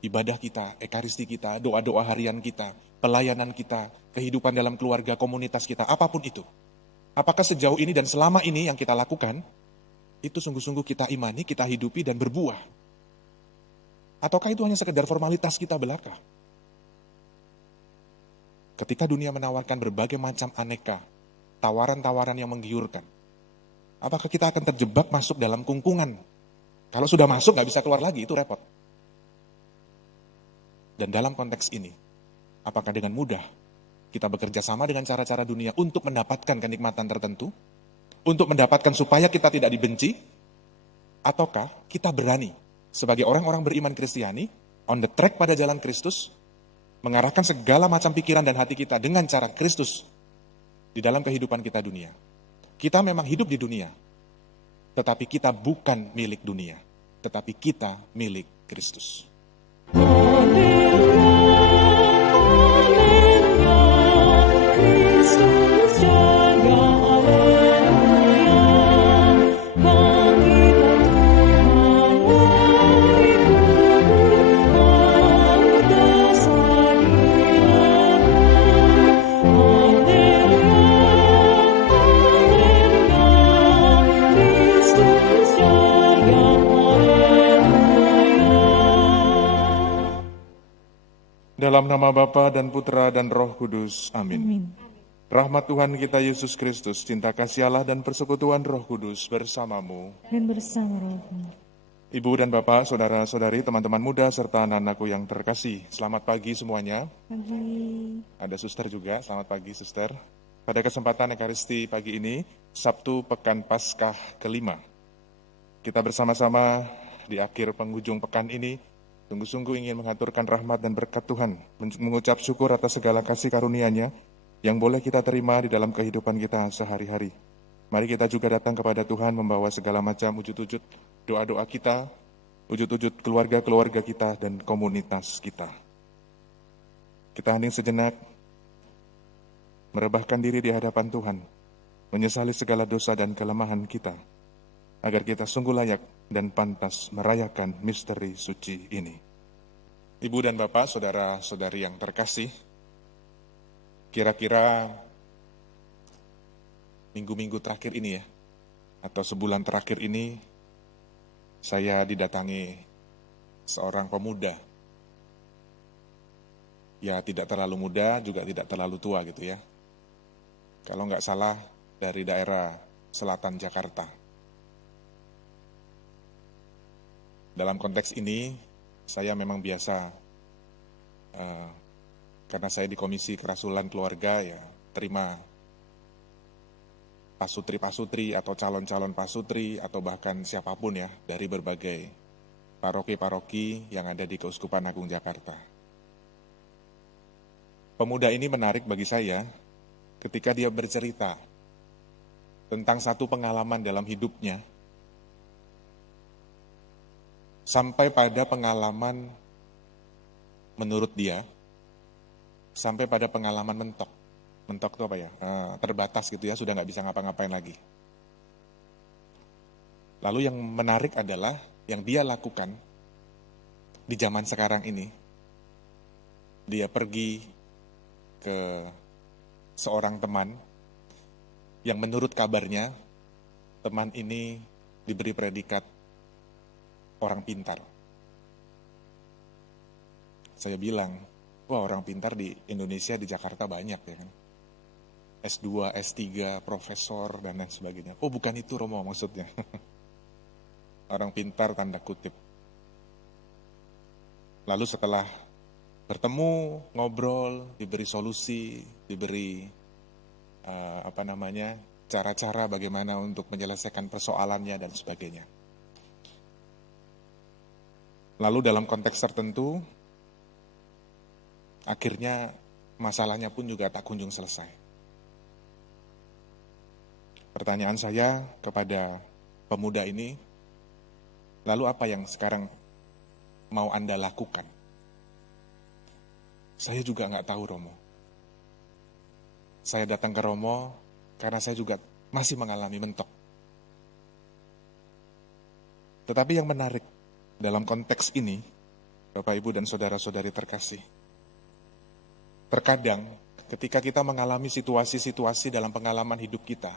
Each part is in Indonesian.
ibadah kita, ekaristi kita, doa-doa harian kita, pelayanan kita, kehidupan dalam keluarga, komunitas kita, apapun itu. Apakah sejauh ini dan selama ini yang kita lakukan, itu sungguh-sungguh kita imani, kita hidupi dan berbuah? Ataukah itu hanya sekedar formalitas kita belaka? Ketika dunia menawarkan berbagai macam aneka, tawaran-tawaran yang menggiurkan, apakah kita akan terjebak masuk dalam kungkungan? Kalau sudah masuk nggak bisa keluar lagi, itu repot. Dan dalam konteks ini, apakah dengan mudah kita bekerja sama dengan cara-cara dunia untuk mendapatkan kenikmatan tertentu, untuk mendapatkan supaya kita tidak dibenci, ataukah kita berani sebagai orang-orang beriman Kristiani, on the track pada jalan Kristus, mengarahkan segala macam pikiran dan hati kita dengan cara Kristus di dalam kehidupan kita dunia. Kita memang hidup di dunia, tetapi kita bukan milik dunia, tetapi kita milik Kristus. Dalam nama Bapa dan Putra dan Roh Kudus. Amin. Amin. Rahmat Tuhan kita Yesus Kristus, cinta kasih Allah dan persekutuan Roh Kudus bersamamu. Dan bersama rohmu. Ibu dan Bapak, saudara-saudari, teman-teman muda, serta anak-anakku yang terkasih. Selamat pagi semuanya. Pagi. Ada suster juga, selamat pagi suster. Pada kesempatan Ekaristi pagi ini, Sabtu Pekan Paskah kelima. Kita bersama-sama di akhir penghujung pekan ini, sungguh-sungguh ingin mengaturkan rahmat dan berkat Tuhan, mengucap syukur atas segala kasih karunia-Nya yang boleh kita terima di dalam kehidupan kita sehari-hari. Mari kita juga datang kepada Tuhan membawa segala macam wujud-wujud doa-doa kita, wujud-wujud keluarga-keluarga kita dan komunitas kita. Kita hening sejenak, merebahkan diri di hadapan Tuhan, menyesali segala dosa dan kelemahan kita, agar kita sungguh layak dan pantas merayakan misteri suci ini. Ibu dan Bapak, saudara-saudari yang terkasih, kira-kira minggu-minggu terakhir ini ya, atau sebulan terakhir ini, saya didatangi seorang pemuda. Ya tidak terlalu muda, juga tidak terlalu tua gitu ya. Kalau nggak salah dari daerah selatan Jakarta. Dalam konteks ini, saya memang biasa, karena saya di Komisi Kerasulan Keluarga, ya terima pasutri-pasutri atau calon-calon pasutri, atau bahkan siapapun ya, dari berbagai paroki-paroki yang ada di Keuskupan Agung Jakarta. Pemuda ini menarik bagi saya ketika dia bercerita tentang satu pengalaman dalam hidupnya, sampai pada pengalaman menurut dia, sampai pada pengalaman mentok. Mentok itu apa ya? Terbatas gitu ya, sudah nggak bisa ngapa-ngapain lagi. Lalu yang menarik adalah yang dia lakukan di zaman sekarang ini. Dia pergi ke seorang teman yang menurut kabarnya teman ini diberi predikat orang pintar. Saya bilang, wah orang pintar di Indonesia, di Jakarta banyak ya kan. S2, S3, profesor, dan lain sebagainya. Oh bukan itu Romo maksudnya. Orang pintar tanda kutip. Lalu setelah bertemu, ngobrol, diberi solusi, diberi cara-cara bagaimana untuk menyelesaikan persoalannya dan sebagainya. Lalu dalam konteks tertentu, akhirnya masalahnya pun juga tak kunjung selesai. Pertanyaan saya kepada pemuda ini, lalu apa yang sekarang mau Anda lakukan? Saya juga nggak tahu Romo. Saya datang ke Romo karena saya juga masih mengalami mentok. Tetapi yang menarik dalam konteks ini, Bapak, Ibu, dan saudara-saudari terkasih. Terkadang ketika kita mengalami situasi-situasi dalam pengalaman hidup kita,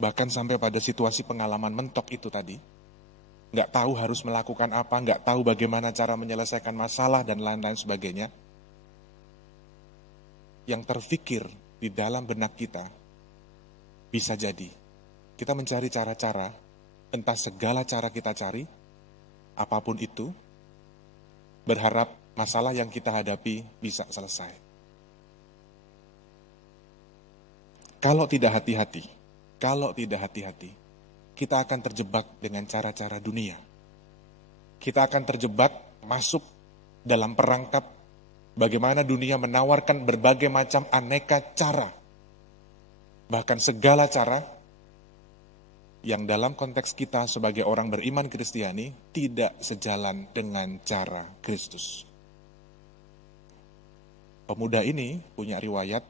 bahkan sampai pada situasi pengalaman mentok itu tadi, nggak tahu harus melakukan apa, nggak tahu bagaimana cara menyelesaikan masalah, dan lain-lain sebagainya, yang terfikir di dalam benak kita, bisa jadi kita mencari cara-cara, entah segala cara kita cari, apapun itu, berharap masalah yang kita hadapi bisa selesai. Kalau tidak hati-hati, kita akan terjebak dengan cara-cara dunia. Kita akan terjebak masuk dalam perangkap bagaimana dunia menawarkan berbagai macam aneka cara. Bahkan segala cara yang dalam konteks kita sebagai orang beriman Kristiani tidak sejalan dengan cara Kristus. Pemuda ini punya riwayat,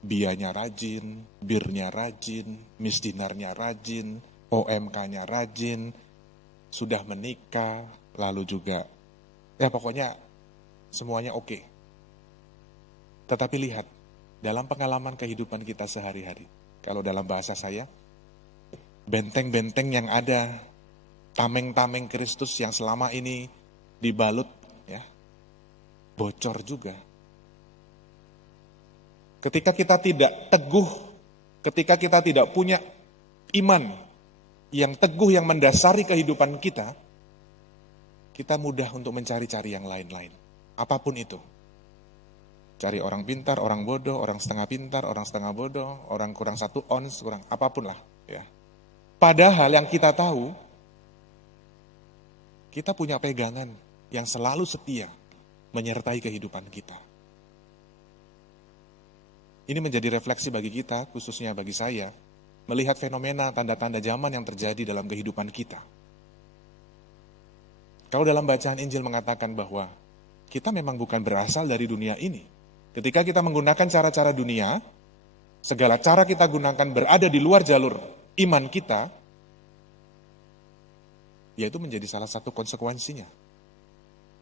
bianya rajin, birnya rajin, misdinarnya rajin, OMK-nya rajin, sudah menikah, lalu juga, ya pokoknya semuanya oke. Tetapi lihat, dalam pengalaman kehidupan kita sehari-hari, kalau dalam bahasa saya, benteng-benteng yang ada, tameng-tameng Kristus yang selama ini dibalut, ya, bocor juga. Ketika kita tidak teguh, ketika kita tidak punya iman yang teguh yang mendasari kehidupan kita mudah untuk mencari-cari yang lain-lain. Apapun itu. Cari orang pintar, orang bodoh, orang setengah pintar, orang setengah bodoh, orang kurang 1 ons, kurang apapun lah. Ya. Padahal yang kita tahu, kita punya pegangan yang selalu setia menyertai kehidupan kita. Ini menjadi refleksi bagi kita, khususnya bagi saya, melihat fenomena tanda-tanda zaman yang terjadi dalam kehidupan kita. Kalau dalam bacaan Injil mengatakan bahwa kita memang bukan berasal dari dunia ini. Ketika kita menggunakan cara-cara dunia, segala cara kita gunakan berada di luar jalur iman kita, yaitu menjadi salah satu konsekuensinya.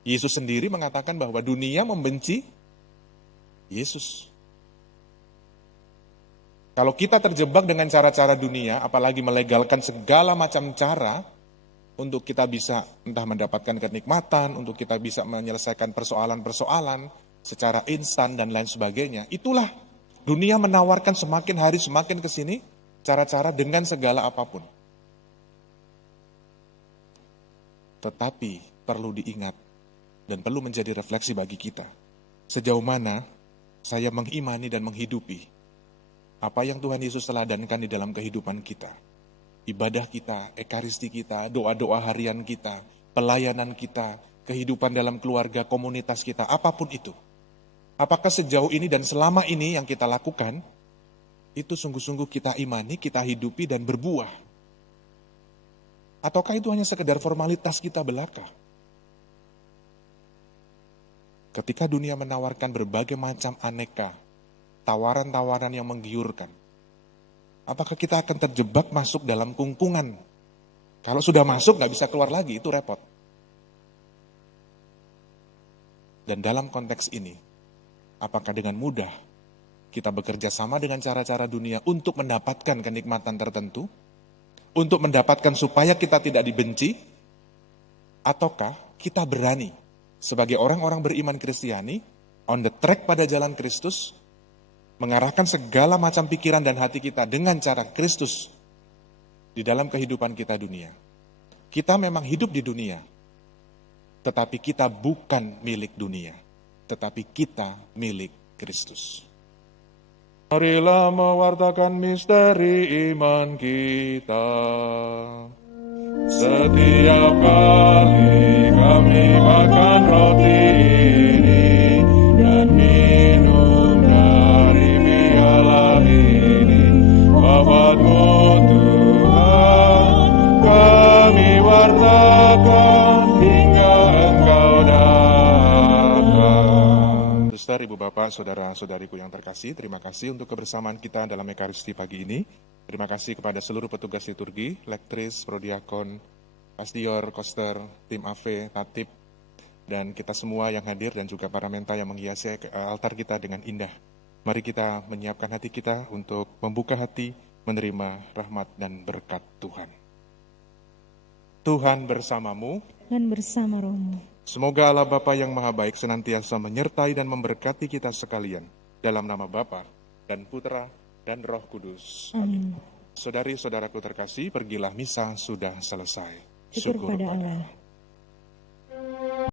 Yesus sendiri mengatakan bahwa dunia membenci Yesus. Kalau kita terjebak dengan cara-cara dunia, apalagi melegalkan segala macam cara untuk kita bisa entah mendapatkan kenikmatan, untuk kita bisa menyelesaikan persoalan-persoalan secara instan dan lain sebagainya, itulah dunia menawarkan semakin hari semakin ke sini cara-cara dengan segala apapun. Tetapi perlu diingat dan perlu menjadi refleksi bagi kita. Sejauh mana saya mengimani dan menghidupi apa yang Tuhan Yesus teladankan di dalam kehidupan kita. Ibadah kita, ekaristi kita, doa-doa harian kita, pelayanan kita, kehidupan dalam keluarga, komunitas kita, apapun itu. Apakah sejauh ini dan selama ini yang kita lakukan, itu sungguh-sungguh kita imani, kita hidupi dan berbuah? Ataukah itu hanya sekedar formalitas kita belaka? Ketika dunia menawarkan berbagai macam aneka, tawaran-tawaran yang menggiurkan, apakah kita akan terjebak masuk dalam kungkungan? Kalau sudah masuk nggak bisa keluar lagi, itu repot. Dan dalam konteks ini, apakah dengan mudah kita bekerja sama dengan cara-cara dunia untuk mendapatkan kenikmatan tertentu, untuk mendapatkan supaya kita tidak dibenci, ataukah kita berani sebagai orang-orang beriman Kristiani, on the track pada jalan Kristus, mengarahkan segala macam pikiran dan hati kita dengan cara Kristus di dalam kehidupan kita dunia. Kita memang hidup di dunia, tetapi kita bukan milik dunia, tetapi kita milik Kristus. Marilah mewartakan misteri iman kita. Setiap kali kami makan roti ini dan minum dari piala ini, bapak-Mu Tuhan, kami wartakan hingga Engkau datang. Suster, Ibu Bapak, Saudara-saudariku yang terkasih, terima kasih untuk kebersamaan kita dalam Ekaristi pagi ini. Terima kasih kepada seluruh petugas liturgi, lektris, prodiakon, pastor, koster, tim AV, tatip, dan kita semua yang hadir dan juga para menta yang menghiasi altar kita dengan indah. Mari kita menyiapkan hati kita untuk membuka hati, menerima rahmat dan berkat Tuhan. Tuhan bersamamu. Dan bersama rohmu. Semoga Allah Bapa yang Maha Baik senantiasa menyertai dan memberkati kita sekalian. Dalam nama Bapa dan Putra dan Roh Kudus. Amin. Saudari-saudaraku terkasih, pergilah misa sudah selesai. Syukur pada Allah.